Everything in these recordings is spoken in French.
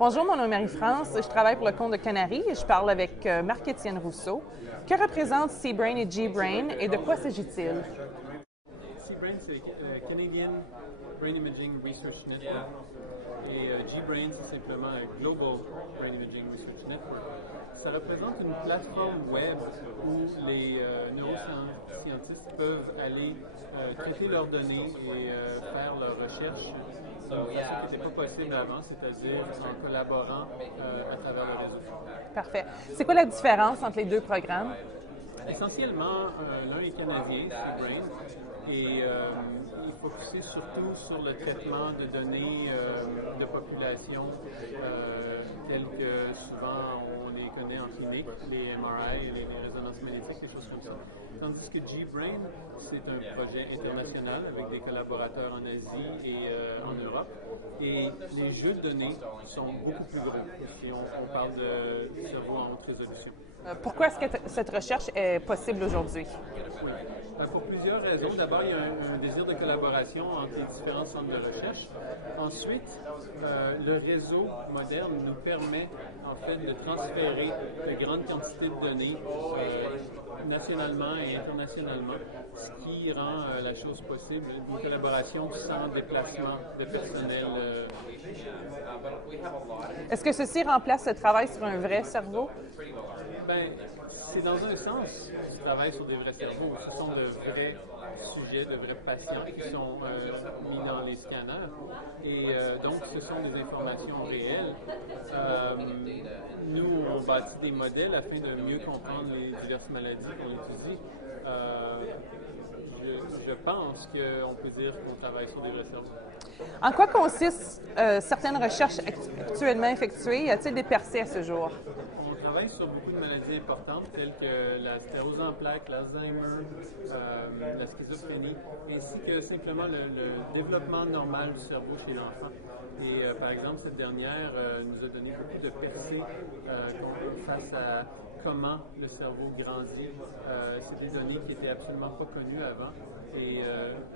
Bonjour, mon nom est Marie-France. Je travaille pour le compte de Canary et je parle avec Marc-Étienne Rousseau. Que représentent C-Brain et G-Brain et de quoi s'agit-il? C-Brain, c'est le Canadian Brain Imaging Research Network. Et G-Brain, c'est simplement le Global Brain Imaging Research Network. Ça représente une plateforme web où les neuroscientistes peuvent aller traiter leurs données et faire leurs recherches d'une façon qui n'était pas possible avant, c'est-à-dire en collaborant à travers le réseau. Parfait. C'est quoi la différence entre les deux programmes? Essentiellement, l'un est canadien, C-Brain, et il est focusé surtout sur le traitement de données de population telles que souvent on les connaît en clinique, les MRI, les résonances magnétiques, des choses comme ça. Tandis que G-Brain, c'est un projet international avec des collaborateurs en Asie et en Europe. Et les jeux de données sont beaucoup plus gros si on parle de cerveau en haute résolution. Pourquoi est-ce que cette recherche est possible aujourd'hui? Oui. Pour plusieurs raisons. D'abord, il y a un désir de collaboration entre les différents centres de recherche. Ensuite, le réseau moderne nous permet en fait de transférer de grandes quantités de données nationalement et internationalement, ce qui rend la chose possible, une collaboration sans déplacement de personnel. Est-ce que ceci remplace le travail sur un vrai cerveau? Ben, c'est dans un sens du travail sur des vrais cerveaux. Ce sont de vrais sujets, de vrais patients qui sont mis dans les scanners. Et donc, ce sont des informations réelles. Nous, on bâtit des modèles afin de mieux comprendre les diverses maladies qu'on étudie. Je pense qu'on peut dire qu'on travaille sur des vrais cerveaux. En quoi consistent certaines recherches actuellement effectuées? Y a-t-il des percées à ce jour? On travaille sur beaucoup de maladies importantes telles que la sclérose en plaques, l'Alzheimer, la schizophrénie, ainsi que simplement le développement normal du cerveau chez l'enfant. Et par exemple, cette dernière nous a donné beaucoup de percées face à comment le cerveau grandit. C'est des données qui n'étaient absolument pas connues avant et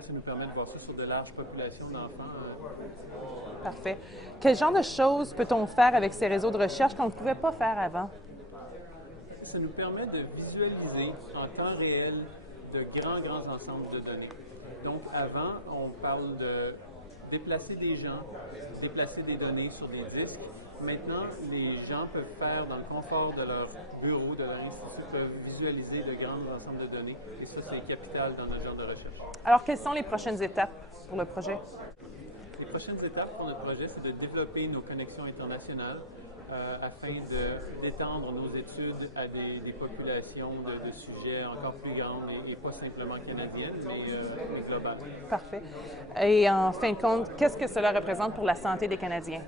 ça nous permet de voir ça sur de larges populations d'enfants. Parfait. Quel genre de choses peut-on faire avec ces réseaux de recherche qu'on ne pouvait pas faire avant? Ça nous permet de visualiser en temps réel de grands ensembles de données. Donc avant, on parle de déplacer des gens, déplacer des données sur des disques. Maintenant, les gens peuvent faire dans le confort de leur bureau, de leur institut, peuvent visualiser de grands ensembles de données. Et ça, c'est capital dans notre genre de recherche. Alors, quelles sont les prochaines étapes pour le projet? Les prochaines étapes pour notre projet, c'est de développer nos connexions internationales afin d'étendre nos études à des populations de sujets encore plus grandes et pas simplement canadiennes, mais globales. Parfait. Et en fin de compte, qu'est-ce que cela représente pour la santé des Canadiens?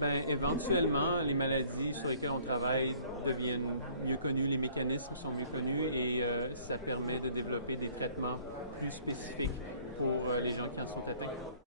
Bien, éventuellement, les maladies sur lesquelles on travaille deviennent mieux connues, les mécanismes sont mieux connus et ça permet de développer des traitements plus spécifiques pour les gens qui en sont atteints.